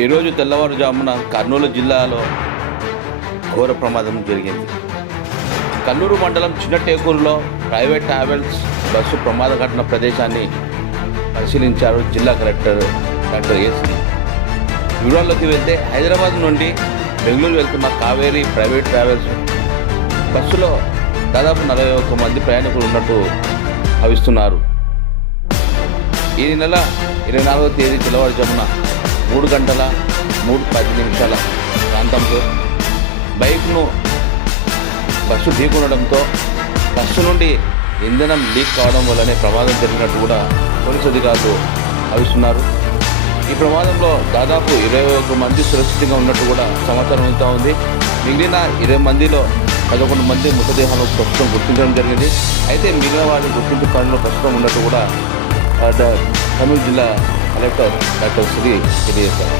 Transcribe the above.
ఈరోజు తెల్లవారుజామున కర్నూలు జిల్లాలో ఘోర ప్రమాదం జరిగింది. కల్లూరు మండలం చిన్నటేకూరులో ప్రైవేట్ ట్రావెల్స్ బస్సు ప్రమాద ఘటన ప్రదేశాన్ని పరిశీలించారు జిల్లా కలెక్టర్ డాక్టర్ ఏసీ. వివరాల్లోకి వెళ్తే హైదరాబాద్ నుండి బెంగళూరు వెళ్తున్న కావేరీ ప్రైవేట్ ట్రావెల్స్ బస్సులో దాదాపు 41 మంది ప్రయాణికులు ఉన్నట్టు భావిస్తున్నారు. ఈ నెల 24వ తేదీ తెల్లవారుజామున 3 గంటల 3:10 నిమిషాల ప్రాంతంలో బైక్ను బస్సు ఢీకొనడంతో బస్సు నుండి ఇంధనం లీక్ కావడం వల్లనే ప్రమాదం జరిగినట్టు కూడా పోలీసు అధికారులు భావిస్తున్నారు. ఈ ప్రమాదంలో దాదాపు 21 మంది సురక్షితంగా ఉన్నట్టు కూడా సమాచారం అందుతూ ఉంది. మిగిలిన 20 మందిలో 11 మంది మృతదేహాలను ప్రస్తుతం గుర్తించడం జరిగింది. అయితే మిగిలిన వారిని గుర్తించే పనిలో ప్రస్తుతం ఉన్నట్టు కూడా కర్నూలు జిల్లా కలెక్టర్ డాక్టర్ శ్రీ తెలియజేశారు.